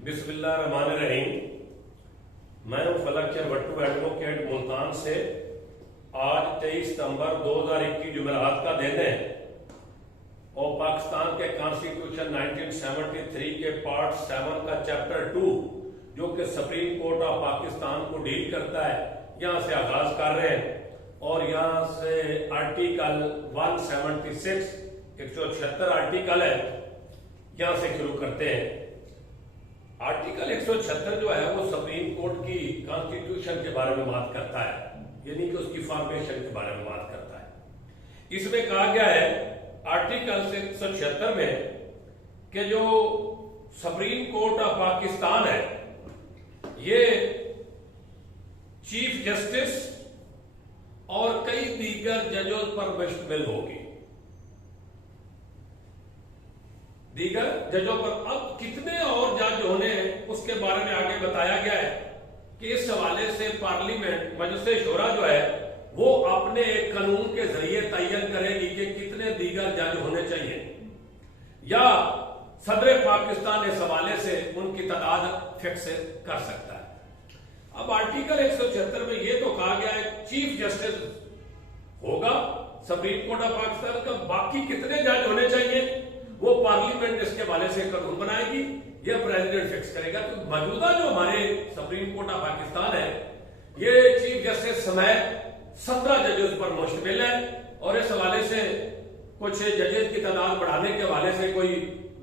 बिस्मिल्लाहिर्रहमानिर्रहीम। मैं हूं फलक चरवट्टू, एडवोकेट मुल्तान से। आज 23 सितंबर 2021 जुमेरात का दिन है और पाकिस्तान के कॉन्स्टिट्यूशन 1973 के पार्ट 7 का चैप्टर 2 जो कि सुप्रीम कोर्ट ऑफ पाकिस्तान को डील करता है, यहां से आगाज कर रहे हैं और यहां से आर्टिकल 176 176 आर्टिकल है, यहां से शुरू करते हैं। आर्टिकल 176 जो है वो सुप्रीम कोर्ट की कॉन्स्टिट्यूशन के बारे में बात करता है, यानी कि उसकी फॉर्मेशन के बारे में बात करता है। इसमें कहा गया है आर्टिकल 176 में कि जो सुप्रीम कोर्ट ऑफ पाकिस्तान है ये चीफ जस्टिस और कई दीगर जजों पर मुश्तमिल होगी। दीगर जजों पर अब कितने और जज होने हैं उसके बारे में आगे बताया गया है कि इस हवाले से पार्लियामेंट मजलिस शूरा जो है वो अपने एक कानून के जरिए तयन करेगी कि कितने दीगर जज होने चाहिए, या सदर पाकिस्तान इस हवाले से उनकी तादाद फिक्स कर सकता है। अब आर्टिकल 176 में ये तो कहा गया है चीफ जस्टिस होगा सुप्रीम कोर्ट ऑफ पाकिस्तान का, बाकी कितने जज होने चाहिए वो पार्लियामेंट इसके हवाले से कानून बनाएगी या प्रेसिडेंट फिक्स करेगा। तो मौजूदा जो हमारे सुप्रीम कोर्ट ऑफ पाकिस्तान है ये चीफ जस्टिस समेत 17 जजेस पर मुश्तमिल है और इस हवाले से कुछ जजेस की तादाद बढ़ाने के हवाले से कोई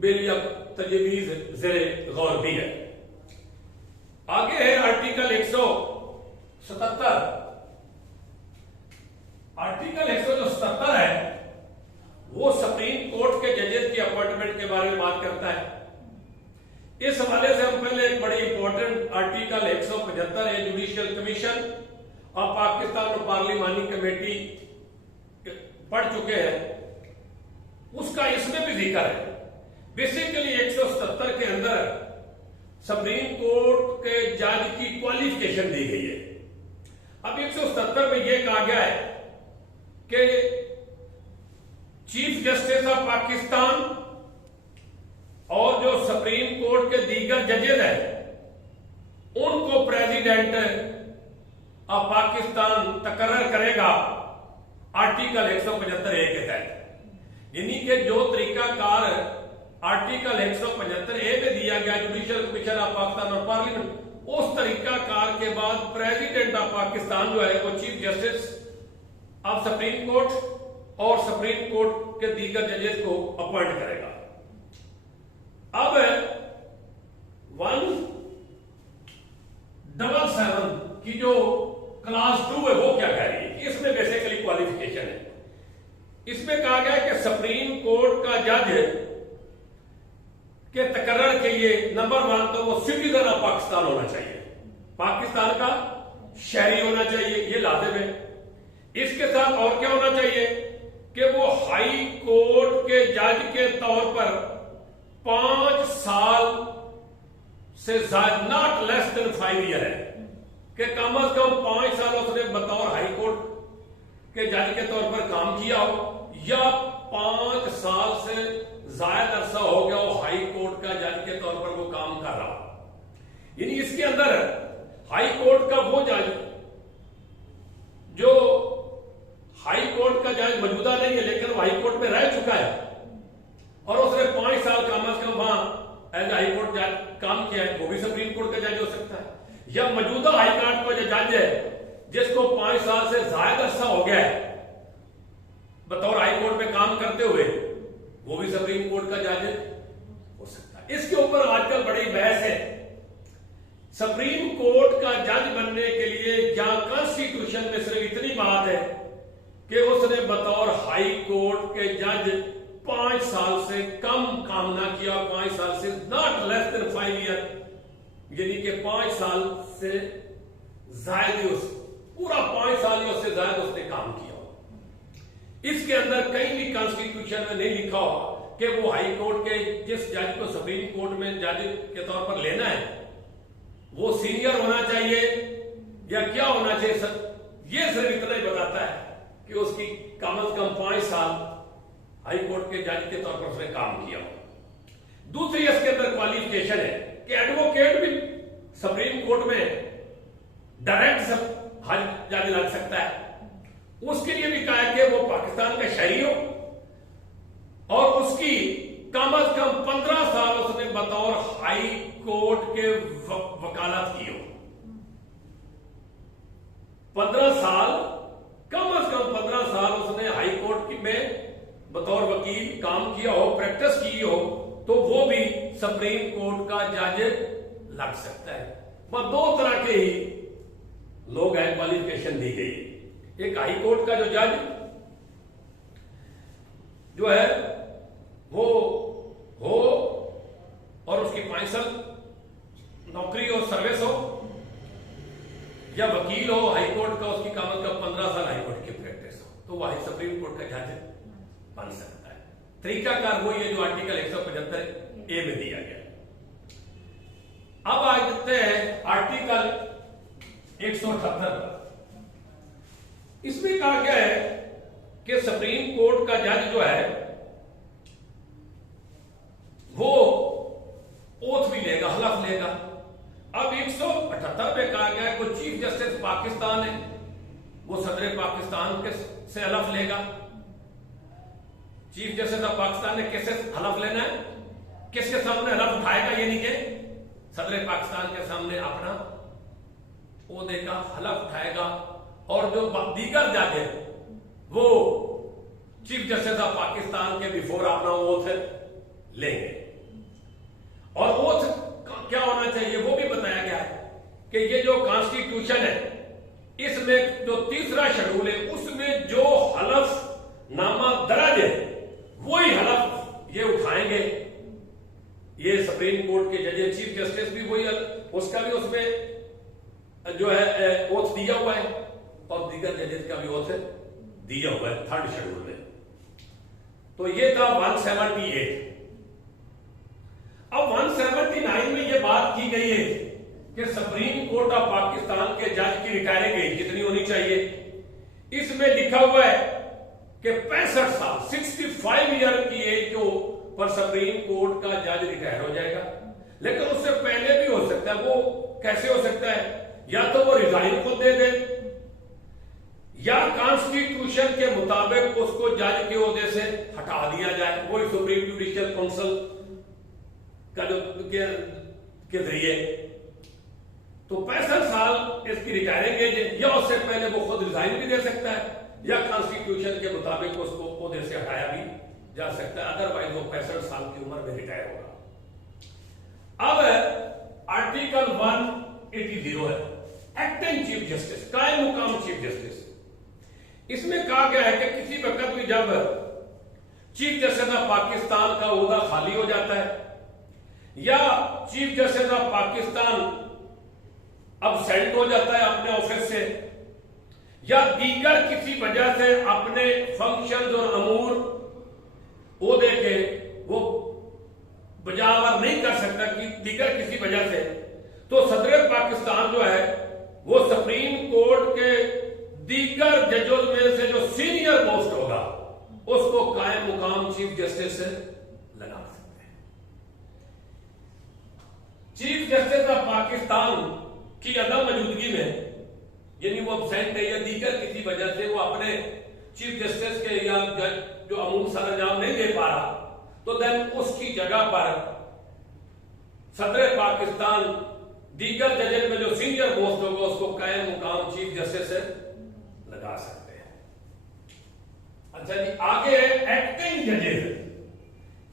बिल या तजवीज ज़ेरे गौर भी है। आगे है आर्टिकल 177। आर्टिकल 177 है वो सुप्रीम कोर्ट के जजेस की अपॉइंटमेंट के बारे में बात करता है। इस हवाले से हम पहले एक बड़ी इंपॉर्टेंट आर्टिकल 175 है जुडिशियल कमीशन और पाकिस्तान पार्लिमानी कमेटी पढ़ चुके हैं, उसका इसमें भी जिक्र है। बेसिकली 177 के अंदर सुप्रीम कोर्ट के जज की क्वालिफिकेशन दी गई है। अब 177 में यह कहा गया है कि चीफ जस्टिस ऑफ पाकिस्तान और जो सुप्रीम कोर्ट के दीगर जजेस हैं उनको प्रेसिडेंट ऑफ पाकिस्तान तकर्रर करेगा आर्टिकल 175 के तहत। यानी कि जो तरीकाकार आर्टिकल 175 में दिया गया जुडिशियल कमीशन ऑफ पाकिस्तान और पार्लियामेंट, उस तरीकाकार के बाद प्रेसिडेंट ऑफ पाकिस्तान जो है वो chief justice of supreme court और सुप्रीम कोर्ट के दीगर जजेस को अपॉइंट करेगा। अब 177 की जो क्लास 2 है वो क्या कह रही है, इसमें बेसिकली क्वालिफिकेशन है। इसमें कहा गया है कि सुप्रीम कोर्ट का जज के तकर्रर के लिए नंबर 1 तो वो सिटीजन ऑफ पाकिस्तान होना चाहिए, पाकिस्तान का शहरी होना चाहिए, ये लाजिम है। इसके साथ और क्या होना चाहिए कि वो हाई कोर्ट के जज के तौर पर 5 साल से ज्यादा, नॉट लेस देन 5 ईयर है कि कम से कम 5 साल उसने बतौर हाई कोर्ट के जज के तौर पर काम किया हो, या 5 साल से ज्यादा अरसा हो गया वो हाई कोर्ट का जज के तौर पर वो काम कर रहा हो। यानी इसके अंदर हाई कोर्ट का वो जज जो हाई कोर्ट का जज मौजूदा नहीं है लेकिन वो हाई कोर्ट में रह चुका है और उसने 5 साल कम से कम वहां एज हाई कोर्ट जज काम किया है, वो भी सुप्रीम कोर्ट का जज हो सकता है। या मौजूदा हाई कोर्ट का जो जज है जिसको 5 साल से ज्यादा अरसा हो गया है बतौर हाई कोर्ट में काम करते हुए, वो भी सुप्रीम कोर्ट का जज हो सकता है। इसके ऊपर आजकल बड़ी बहस है। सुप्रीम कोर्ट का जज बनने के लिए क्या कॉन्स्टिट्यूशन में सिर्फ इतनी बात है कि उसने बतौर हाई कोर्ट के जज 5 साल से कम काम ना किया, 5 साल से नॉट लेस देन 5 ईयर, यानी कि 5 साल से ज्यादा, पूरा 5 साल या उससे ज्यादा उसने काम किया। इसके अंदर कहीं भी कॉन्स्टिट्यूशन में नहीं लिखा हो कि वो हाई कोर्ट के जिस जज को सुप्रीम कोर्ट में जज के तौर पर लेना है वो सीनियर होना चाहिए या क्या होना चाहिए। ये सिर्फ इतना ही बताता है कि उसकी कम से कम 5 साल हाई कोर्ट के जज के तौर पर उसने काम किया। दूसरी इसके अंदर क्वालिफिकेशन है कि एडवोकेट सुप्रीम कोर्ट में डायरेक्ट जज लग सकता है। उसके लिए भी कहा है कि वो पाकिस्तान का शहरी हो और उसकी कम अज कम 15 साल उसने बतौर हाई कोर्ट के वकालत की हो। 15 साल, कम अज कम 15 साल उसने हाई कोर्ट में बतौर वकील काम किया हो, प्रैक्टिस की हो, तो वो भी सुप्रीम कोर्ट का जज लग सकता है। वह दो तरह के ही लोग हैं, क्वालिफिकेशन दी गई। एक हाई कोर्ट का जो जज जो है वो हो और उसकी 5 साल नौकरी और सर्विस हो, या वकील हो हाई कोर्ट का, उसकी कम अज कम 15 साल हाई कोर्ट की प्रैक्टिस हो, तो वह सुप्रीम कोर्ट का जज बन सकता है। तरीकाकार वही है जो आर्टिकल 175A में दिया गया। अब आते हैं आर्टिकल 178 पर। इसमें कहा गया है कि सुप्रीम कोर्ट का जज जो है वो ओथ भी लेगा, हलफ लेगा। अब 178 में कहा गया है कोई चीफ जस्टिस पाकिस्तान है, वो सदर पाकिस्तान के से हलफ लेगा। चीफ जस्टिस ऑफ पाकिस्तान ने किससे हलफ लेना है, किसके सामने हलफ उठाएगा, ये नहीं कि सदर पाकिस्तान के सामने अपना ओहदे का हलफ उठाएगा। और जो दीगर जज है वो चीफ जस्टिस ऑफ पाकिस्तान के बिफोर अपना ओथ लेंगे। और ओथ क्या होना चाहिए वो भी बताया गया है कि ये जो कॉन्स्टिट्यूशन है इसमें जो 3रा शेड्यूल है उसमें जो हलफ नामा दर्ज है वही हलफ ये उठाएंगे। ये सुप्रीम कोर्ट के जज, चीफ जस्टिस भी वही, उसका भी उसमें जो है ओथ दिया हुआ है और दीगर जजेस का भी ओथ दिया हुआ है 3rd शेड्यूल में। तो ये था 178। अब 179 में ये बात की गई है कि सुप्रीम कोर्ट ऑफ पाकिस्तान के जज की रिटायरिंग एज कितनी होनी चाहिए। इसमें लिखा हुआ है कि 65 साल 65 ईयर की एज जो पर सुप्रीम कोर्ट का जज रिटायर हो जाएगा। लेकिन उससे पहले भी हो सकता है। वो कैसे हो सकता है, या तो वो रिजाइन को दे दे या कॉन्स्टिट्यूशन के मुताबिक उसको जज के ओहदे से हटा दिया जाए, वही सुप्रीम जुडिशियल काउंसिल का जो के जरिए। तो 65 साल इसकी रिटायरिंग एज है, या उससे पहले वो खुद रिजाइन भी दे सकता है या कॉन्स्टिट्यूशन के मुताबिक उसको ओहदे से हटाया भी जा सकता है। अदरवाइज वो 65 साल की उम्र में रिटायर होगा। अब आर्टिकल 180 है एक्टिंग चीफ जस्टिस, कायम मुकाम चीफ जस्टिस। इसमें कहा गया है कि किसी वक्त भी जब चीफ जस्टिस ऑफ पाकिस्तान का ओहदा खाली हो जाता है या chief justice of Pakistan absent हो जाता है अपने ऑफिस से, या दीगर किसी वजह से अपने फंक्शंस और अमूर ओहदे के वो बजावर नहीं कर सकता कि दीगर किसी वजह से, तो सदर पाकिस्तान जो है वो सुप्रीम कोर्ट के दीगर जजों में से जो सीनियर पोस्ट होगा उसको कायम मुकाम चीफ जस्टिस से लगा सकते हैं। चीफ जस्टिस ऑफ पाकिस्तान की अदम मौजूदगी में, यानी वो अब्सेंट है या दीगर किसी वजह से वो अपने चीफ जस्टिस के या जो अमूल सरंजाम नहीं दे पा रहा, तो देन उसकी जगह पर सदर पाकिस्तान दीगर जजेस में जो सीनियर पोस्ट होगा उसको कायम मुकाम चीफ जस्टिस से लगा सकते हैं। अच्छा जी, आगे है एक्टिंग जजेस,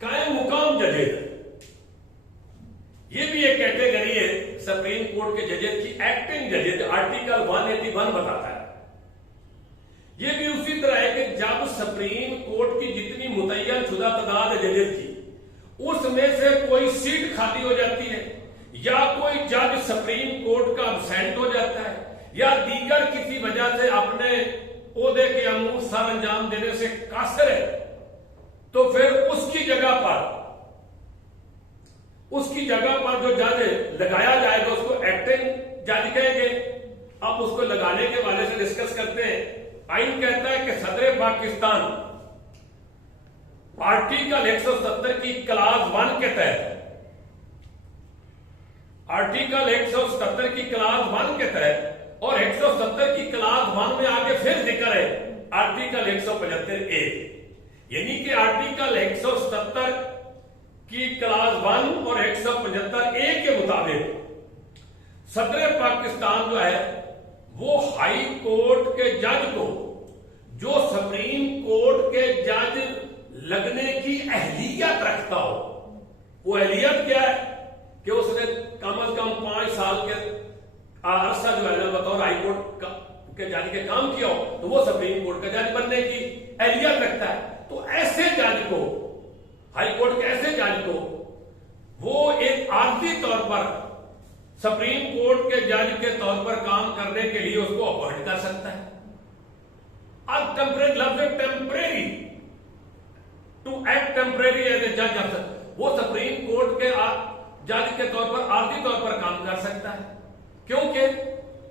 कायम मुकाम जजेस। ये भी एक कैटेगरी है सुप्रीम कोर्ट के जजेस की, एक्टिंग जजेस। आर्टिकल 181 बताता है। ये भी उसी तरह है कि जब सुप्रीम कोर्ट की जितनी मुतय्यन शुदा तादाद है जजेस की, उसमें से कोई सीट खाली हो जाती है या कोई जज सुप्रीम कोर्ट का अब्सेंट हो जाता है या दीगर किसी वजह से अपने ओहदे के अमूर सर अंजाम देने से कासिर है, तो फिर उसकी जगह पर जो जज लगाया जाएगा उसको एक्टिंग जज कहेंगे। अब उसको लगाने के वाले से डिस्कस करते हैं। आइन कहता है कि सदर पाकिस्तान आर्टिकल 170 की क्लास 1 के तहत आर्टिकल 177 की क्लास 1 के तहत और 170 की क्लास 1 में आगे फिर जिक्र है आर्टिकल 175A, यानी कि आर्टिकल 170 की क्लास 1 और 175A के मुताबिक सदर पाकिस्तान जो है वो हाई कोर्ट के जज को जो सुप्रीम कोर्ट के जज लगने की अहलियत रखता हो, वो अहलियत क्या है कि उसने कम से कम 5 साल के अरसा जो है बतौर हाई कोर्ट के जज के काम किया हो, तो वो सुप्रीम कोर्ट का जज बनने की अहलियत रखता है। तो ऐसे जज को, हाई कोर्ट के ऐसे जज को वो एक आर्थिक तौर पर सुप्रीम कोर्ट के जज के तौर पर काम करने के लिए उसको अपॉइंट कर सकता है। अब टेम्परेरी लफ्ज temporary, to act temporary as a जज, वो सुप्रीम कोर्ट के जज के तौर पर आर्थिक तौर पर काम कर सकता है, क्योंकि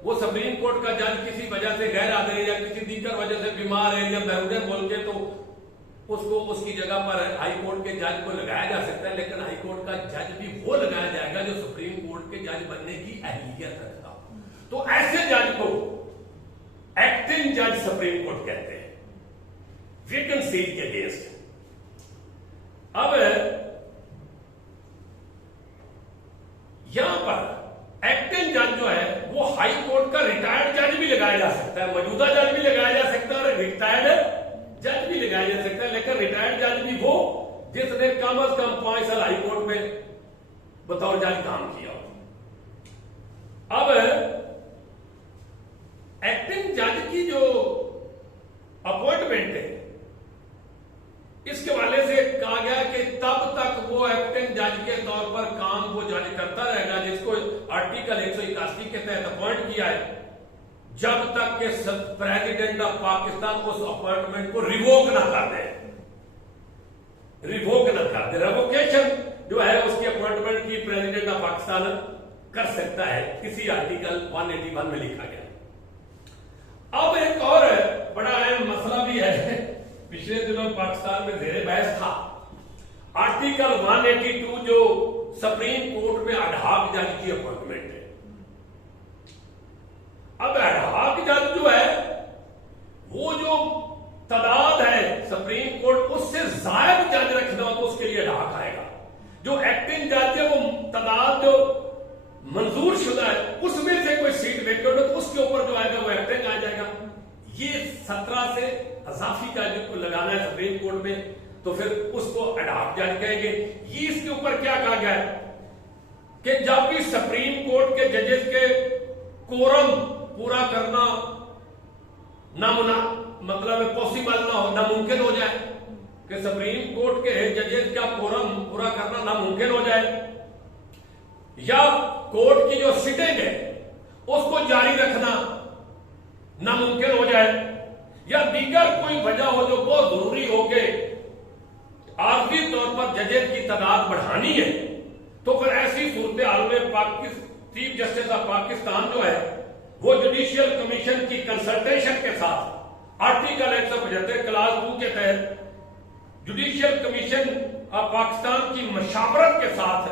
वो सुप्रीम कोर्ट का जज किसी वजह से गैर हाजिर या किसी दीगर वजह से बीमार है या बेरुजर बोल के, तो उसको उसकी जगह पर हाई कोर्ट के जज को लगाया जा सकता है, लेकिन हाई कोर्ट का जज भी वो लगाया जाएगा जो सुप्रीम कोर्ट के जज बनने की अहलियत रखता हो। तो ऐसे जज को एक्टिंग जज सुप्रीम कोर्ट कहते हैं, वेकेंसी के अगेंस्ट। अब यहां पर एक्टिंग जज जो है वो हाई कोर्ट का रिटायर्ड जज भी लगाया जा सकता है, मौजूदा जज भी लगाया जा सकता है और रिटायर्ड जज भी लगाया जा सकता है, लेकिन रिटायर्ड जज भी वो जिसने कम से कम 5 साल हाई कोर्ट में बतौर जज काम किया हो। अब एक्टिंग जज की जो अपॉइंटमेंट है, इसके हवाले से कहा गया कि तब तक वो एक्टिंग जज के तौर पर काम वो जज करता रहेगा जिसको आर्टिकल 181 के तहत अपॉइंट किया है, जब तक के प्रेसिडेंट ऑफ पाकिस्तान उस अपॉइंटमेंट को रिवोक ना कर दे। रेवोकेशन जो है उसकी अपॉइंटमेंट की प्रेसिडेंट ऑफ पाकिस्तान कर सकता है, किसी आर्टिकल 181 में लिखा गया। अब एक और बड़ा अहम मसला भी है, पिछले दिनों पाकिस्तान में ज़ेरे बहस था, आर्टिकल 182 जो सुप्रीम कोर्ट में अडहॉक जज की अपॉइंटमेंट है। अब एडहॉक जज जो है वो जो तादाद है सुप्रीम कोर्ट उससे ज्यादा जज रखना हो तो उसके लिए एडहॉक आएगा। जो एक्टिंग जज है वो तादाद जो मंजूर शुदा है उसमें से कोई सीट वेकेंट हो तो उसके ऊपर जो आएगा वो एक्टिंग आ जाएगा। ये 17 से अजाफी जज को लगाना है सुप्रीम कोर्ट में, तो फिर उसको एडहॉक जज कहेंगे। ये इसके ऊपर क्या कहा गया है कि जब भी सुप्रीम कोर्ट के जजेस के कोरम पूरा करना मतलब पॉसिबल ना हो, नामुमकिन हो जाए कि सुप्रीम कोर्ट के जजेस का कोरम पूरा करना नामुमकिन हो जाए, या कोर्ट की जो सिटिंग है उसको जारी रखना नामुमकिन हो जाए, या दीगर कोई वजह हो जो बहुत जरूरी हो के आर्थिक तौर पर जजेस की तादाद बढ़ानी है, तो फिर ऐसी सूरत हाल में चीफ जस्टिस ऑफ पाकिस्तान जो है वो जुडिशियल कमीशन की कंसल्टेशन के साथ आर्टिकल 175 क्लास 2 के तहत जुडिशियल कमीशन ऑफ पाकिस्तान की मशावरत के साथ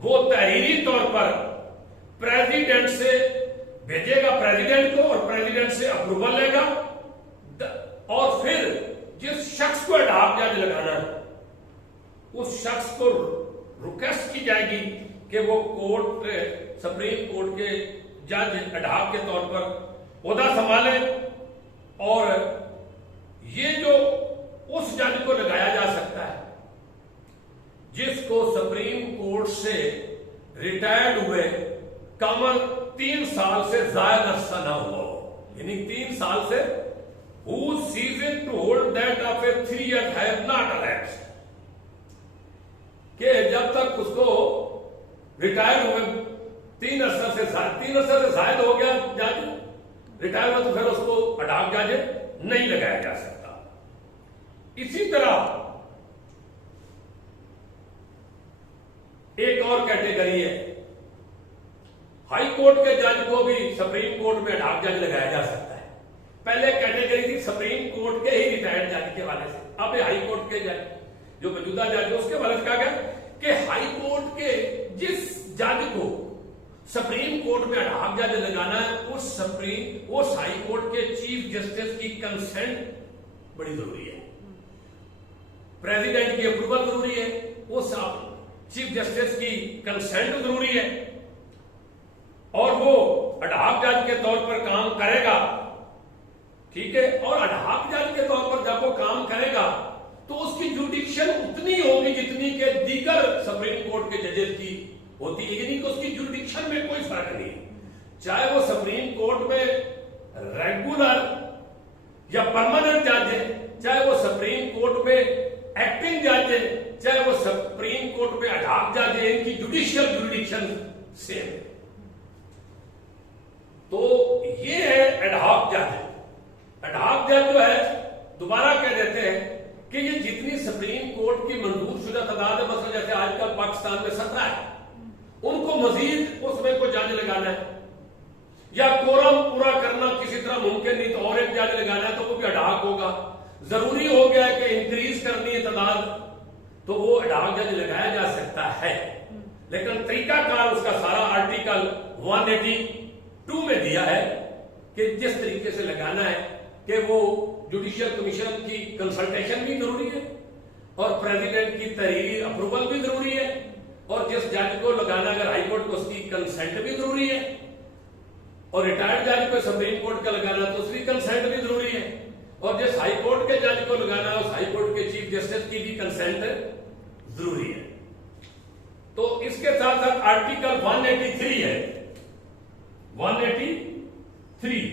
वो तहरीरी तौर पर प्रेसिडेंट से भेजेगा प्रेसिडेंट को, और प्रेसिडेंट से अप्रूवल लेगा, और फिर जिस शख्स को एडहॉक जज लगाना है उस शख्स को रिक्वेस्ट की जाएगी कि वो कोर्ट सुप्रीम कोर्ट के जज एडहॉक के तौर पर ओहदा संभाले, और ये जो उस जज को लगाया जा सकता है जिसको सुप्रीम कोर्ट से रिटायर्ड हुए कम 3 साल से ज्यादा अरसा ना हुआ हो, यानी 3 साल से who ceases to hold that of a 3 years have not elapsed, कि जब तक उसको रिटायर हुए 3 अरसा से जायद हो गया जज रिटायर हुआ, तो फिर उसको एडहॉक जज नहीं लगाया जा सकता। इसी तरह एक और कैटेगरी है, हाई कोर्ट के जज को भी सुप्रीम कोर्ट में एडहॉक जज लगाया जा सकता है। पहले कैटेगरी थी सुप्रीम कोर्ट के ही रिटायर्ड जज के हवाले से, अब हाई कोर्ट के जज जो मौजूदा जज है उसके हवाले से कहा गया कि हाई कोर्ट के जिस जज को سپریم کورٹ میں اڈہاک جج لگانا ہے، اس ہائی کورٹ کے چیف جسٹس کی کنسنٹ بڑی ضروری ہے، پریزیڈنٹ کی اپروول ضروری ہے، اس چیف جسٹس کی کنسنٹ ضروری ہے، اور وہ اڈہاک جج کے طور پر کام کرے گا، ٹھیک ہے، اور اڈہاک جج کے طور پر جب وہ کام کرے گا تو اس کی جوڈیکشن اتنی ہوگی جتنی کہ دیگر سپریم کورٹ کے ججز کی ہوتی ہے، یعنی کہ اس کی جوڈیکشن میں کوئی فرق نہیں، چاہے وہ سپریم کورٹ میں ریگولر یا پرماننٹ جج ہے، چاہے وہ سپریم کورٹ میں ایکٹنگ جج ہے، چاہے وہ سپریم کورٹ میں اڈہاک جج ہے، ان کی جوڈیشل جوڈیکشن سیم ہے۔ تو یہ ہے اڈہاک جج۔ اڈہاک جج جو ہے دوبارہ کہہ دیتے ہیں کہ یہ جتنی سپریم کورٹ کی منظور شدہ تعداد ہے، مثلا جیسے آج کل پاکستان میں 17 ہے، ان کو مزید اس میں کوئی جج لگانا ہے یا کورم پورا کرنا کسی طرح ممکن نہیں تو اور ایک جج لگانا ہے تو وہ بھی اڈہاک ہوگا، ضروری ہو گیا کہ انکریز کرنی ہے تعداد تو وہ اڈہاک جج لگایا جا سکتا ہے، لیکن طریقہ کار اس کا سارا آرٹیکل 182 میں دیا ہے کہ جس طریقے سے لگانا ہے کہ وہ جوڈیشل کمیشن کی کنسلٹیشن بھی ضروری ہے اور پریزیڈنٹ کی تحریری اپروول بھی ضروری ہے، اور جس جج کو لگانا اگر ہائی کورٹ کو اس کی کنسنٹ بھی ضروری ہے، اور ریٹائرڈ جج کو سپریم کورٹ کا لگانا تو اس کی کنسنٹ بھی ضروری ہے، اور جس ہائی کورٹ کے جج کو لگانا اس ہائی کورٹ کے چیف جسٹس کی بھی کنسنٹ ضروری ہے۔ تو اس کے ساتھ ساتھ آرٹیکل 183 ہے، 183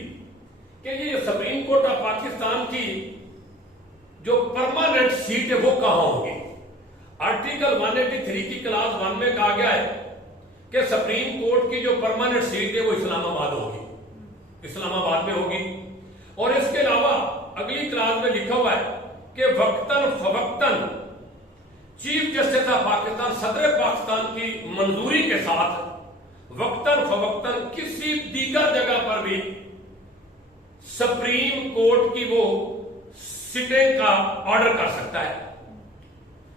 کہ یہ سپریم کورٹ آف پاکستان کی جو پرماننٹ سیٹ ہے وہ کہاں ہوگی۔ آرٹیکل 183 کی کلاس 1 میں کہا گیا ہے کہ سپریم کورٹ کی جو پرماننٹ سیٹ ہے وہ اسلام آباد ہوگی، اسلام آباد میں ہوگی، اور اس کے علاوہ اگلی کلاس میں لکھا ہوا ہے کہ وقتاً فوقتاً چیف جسٹس آف پاکستان صدر پاکستان کی منظوری کے ساتھ وقتاً فوقتاً کسی دیگر جگہ پر بھی سپریم کورٹ کی وہ سٹنگ کا آرڈر کر سکتا ہے،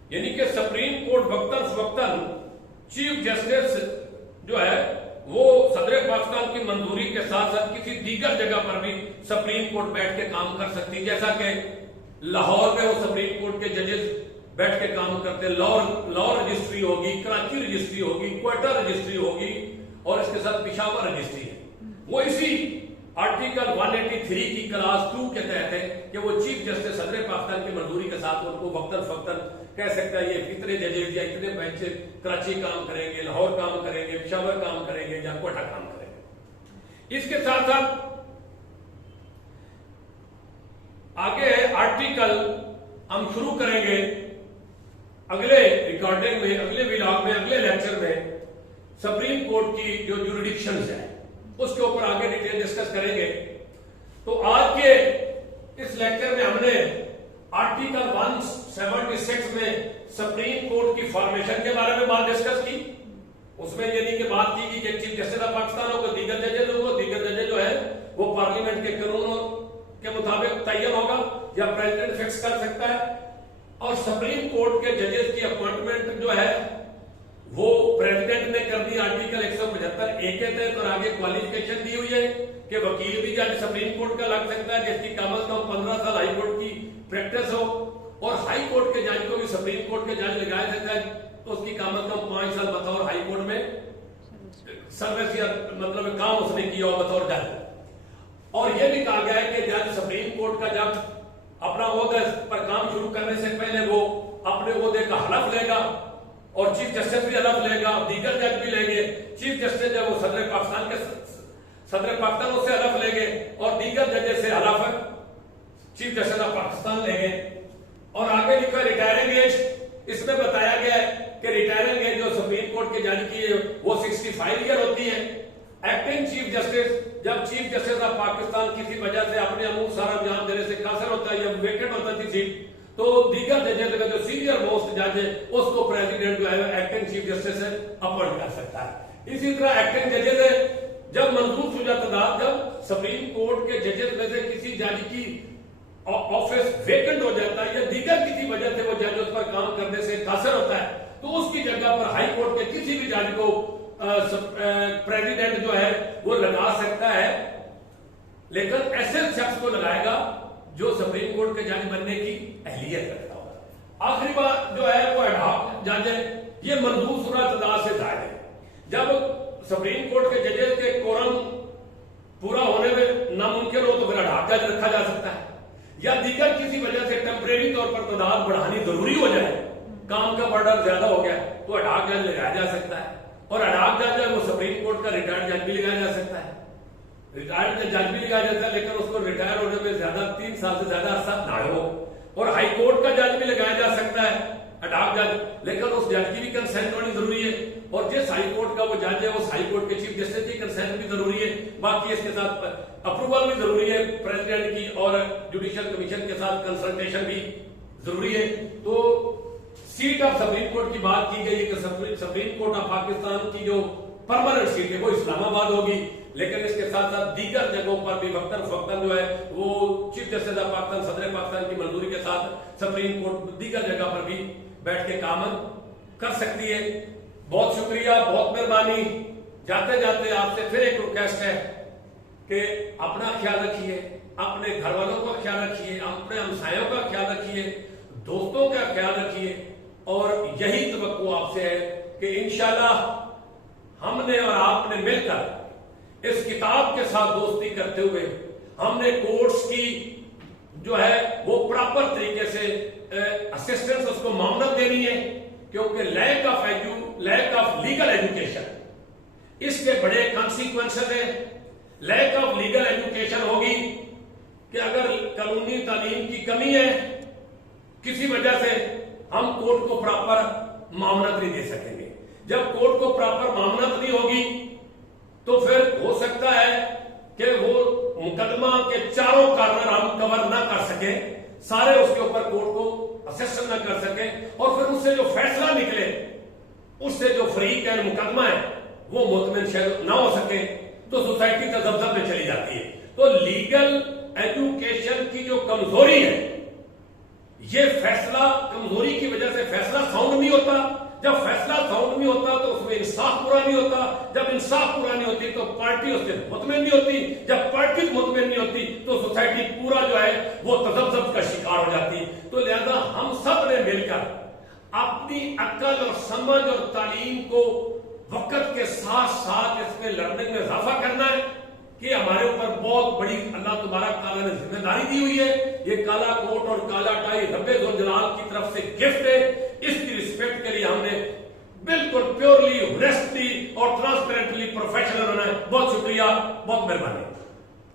یعنی کہ سپریم کورٹ وقتاً فوقتاً چیف جسٹس جو ہے وہ صدر پاکستان کی منظوری کے ساتھ ساتھ کسی دیگر جگہ پر بھی سپریم کورٹ بیٹھ کے کام کر سکتی، جیسا کہ لاہور میں وہ سپریم کورٹ کے ججز بیٹھ کے کام کرتے، لاہور رجسٹری ہوگی، کراچی رجسٹری ہوگی، کوئٹہ رجسٹری ہوگی، اور اس کے ساتھ پشاور رجسٹری ہے، وہ اسی آرٹیکل 183 کی کلاس 2 کے تحت ہے کہ وہ چیف جسٹس صدر پاکستان کی منظوری کے ساتھ ان کو وقتاً فوقتاً کہہ سکتا ہے یہ اتنے ججز یا اتنے بینچ کراچی کام کریں گے، لاہور کام کریں گے، پشاور کام کریں گے یا کوئٹہ کام کریں گے۔ اس کے ساتھ ساتھ آگے ہے آرٹیکل، ہم شروع کریں گے اگلے ریکارڈنگ میں، اگلے ولاگ میں، اگلے لیکچر میں سپریم کورٹ کی جو جوریڈکشنز ہیں اس کے اوپر آگے ڈیٹیل ڈسکس کریں گے۔ تو آج کے اس لیکچر میں ہم نے آرٹیکل 176 میں سپریم کورٹ کی فارمیشن کے بارے میں بات ڈسکس کی، اس میں یہ نہیں کہ بات کی گئی کہ چیف جسٹس آف پاکستان ہو، دیگر ججز ہو، دیگر ججز جو ہے وہ پارلیمنٹ کے قانون کے مطابق تعین ہوگا یا پریزیڈنٹ فکس کر سکتا ہے، اور سپریم کورٹ کے ججز کی اپوائنٹمنٹ جو ہے وہ پریزیڈنٹ نے کر دی آرٹیکل 175(a) کے تحت، اور آگے کوالیفیکیشن دی ہوئی ہے کہ وکیل بھی جج سپریم کورٹ کا لگ سکتا ہے جس کی کم از کم 15 سال ہائی کورٹ کی پریکٹس ہو، اور ہائی کورٹ کے جج کو بھی سپریم کورٹ کے جج لگایا جاتا ہے تو اس کی کم از کم 5 سال بطور ہائی کورٹ میں سروس یا مطلب کام اس نے کیا ہو بطور جج۔ اور یہ بھی کہا گیا ہے کہ جج سپریم کورٹ کا جب اپنا عہدہ پر کام شروع کرنے سے پہلے وہ اپنے عہدے کا حلف لے گا، اور چیف جسٹس بھی حلف لے گا، دیگر جج بھی لیں گے، چیف جسٹس جب وہ صدر پاکستان اس سے حلف لیں گے، اور دیگر ججز سے حلف چیف جسٹس آف پاکستان لیں گے۔ اور آگے لکھا ریٹائرنگ ایج، اس میں بتایا گیا ہے کہ ریٹائرنگ ایج جو سپریم کورٹ کے جج کی ہے وہ 65 ایئر ہوتی ہے۔ ایکٹنگ چیف جسٹس، جب چیف جسٹس آف پاکستان کسی وجہ سے اپنے امور سارا انجام دینے سے قاصر ہوتا ہے یا ویکنٹ ہوتا ہے سیٹ، تو دیگر ججز کا جو سینئر موسٹ جج ہے اس کو پریزیڈنٹ جو ہے ایکٹنگ چیف جسٹس سے اپوائنٹ کر سکتا ہے۔ اسی طرح ایکٹنگ ججز ہے، جب منظور شدہ تعداد، جب سپریم کورٹ کے ججز میں سے کسی جج کی آفس ویکنٹ ہو جاتا ہے یا دیگر کسی وجہ سے وہ جج اس پر کام کرنے سے قاصر ہوتا ہے تو اس کی جگہ پر ہائی کورٹ کے کسی بھی جج کو प्रेसिडेंट जो है वो लगा सकता है, लेकिन ऐसे शख्स को लगाएगा जो सुप्रीम कोर्ट के जज बनने की अहलियत रखता होगा। आखिरी बात जो है वो एडहॉक जज है, ये मंजूर शुदा तादाद से जायद है। जब सुप्रीम कोर्ट के जजेस के कोरम पूरा होने में नामुमकिन हो तो फिर एडहॉक जज रखा जा सकता है, या दीगर किसी वजह से टेम्परेरी तौर पर तादाद बढ़ानी जरूरी हो जाए, काम का बर्डन ज्यादा हो गया तो एडहॉक जज लगाया जा सकता है। और एडहॉक जज है वो सुप्रीम कोर्ट का रिटायर्ड जज भी लगाया जा सकता है, रिटायर्ड जज भी लगाया जाता है, लेकिन उसको रिटायर होने में ज्यादा 3 साल से ज्यादा अरसा ना हो। और हाई कोर्ट का जज भी लगाया जा सकता है एडहॉक जज, लेकिन उस जज की भी कंसेंट होनी जरूरी है, और जिस हाई कोर्ट का वो जज है उस हाई कोर्ट के चीफ जस्टिस की कंसेंट भी जरूरी है। बाकी इसके साथ अप्रूवल भी जरूरी है प्रेसिडेंट की, और जुडिशियल कमीशन के साथ कंसल्टेशन भी जरूरी है। तो सीट ऑफ सुप्रीम कोर्ट की बात की गई है कि सुप्रीम कोर्ट ऑफ पाकिस्तान की जो परमानेंट सीट है वो इस्लामाबाद होगी, लेकिन इसके साथ साथ दीगर जगहों पर भी वक्तन फक्तन जो है वो चीफ जस्टिस ऑफ पाकिस्तान, सदर पाकिस्तान की मंजूरी के साथ सुप्रीम कोर्ट दीगर जगह पर भी बैठ के काम कर सकती है। बहुत शुक्रिया, बहुत मेहरबानी। जाते जाते आपसे फिर एक रिक्वेस्ट है कि अपना ख्याल रखिए, अपने घर वालों का ख्याल रखिए, अपने हमसायों का ख्याल रखिए, दोस्तों का ख्याल रखिए, और यही तवक्को आपसे है कि इंशाल्लाह हमने और आपने मिलकर इस किताब के साथ दोस्ती करते हुए हमने कोर्ट्स की जो है वो प्रॉपर तरीके से असिस्टेंस उसको मामलत देनी है, क्योंकि लैक ऑफ लीगल एजुकेशन इसके बड़े कॉन्सिक्वेंसेस हैं। लैक ऑफ लीगल एजुकेशन होगी कि अगर कानूनी तालीम की कमी है किसी वजह से हम कोर्ट को प्रॉपर मामलत नहीं दे सकेंगे। जब कोर्ट को प्रॉपर मामलत नहीं होगी तो फिर हो सकता है कि वो मुकदमा के चारों कार्नर हम कवर ना कर सके, सारे उसके ऊपर कोर्ट को असेसन ना कर सके, और फिर उससे जो फैसला निकले उससे जो फरीक है मुकदमा है वो मुतमिन शायद ना हो सके, तो सोसाइटी तजब्जब में चली जाती है। तो लीगल एजुकेशन की जो कमजोरी है, ये फैसला कमजोरी की वजह से फैसला साउंड नहीं होता। जब फैसला साउंड नहीं होता तो उसमें इंसाफ पूरा नहीं होता, जब इंसाफ पूरा नहीं होती तो पार्टी उससे मुतमिन नहीं होती, जब पार्टी मुतमिन नहीं होती तो सोसाइटी पूरा जो है वो तजब्जब का शिकार हो जाती। तो लिहाजा हम सब ने मिलकर अपनी अक्ल और समझ और तालीम को वक्त के साथ साथ इसमें लर्निंग में इजाफा करना है कि हमारे ऊपर बहुत बड़ी अल्लाह तबारक तआला ने जिम्मेदारी दी हुई है। ये काला कोट और काला टाई रब्बे ज़ुल जलाल की तरफ से गिफ्ट है। इसकी रिस्पेक्ट के लिए हमने बिल्कुल प्योरली, ऑनेस्टली और ट्रांसपेरेंटली प्रोफेशनल होना है। बहुत शुक्रिया, बहुत मेहरबानी।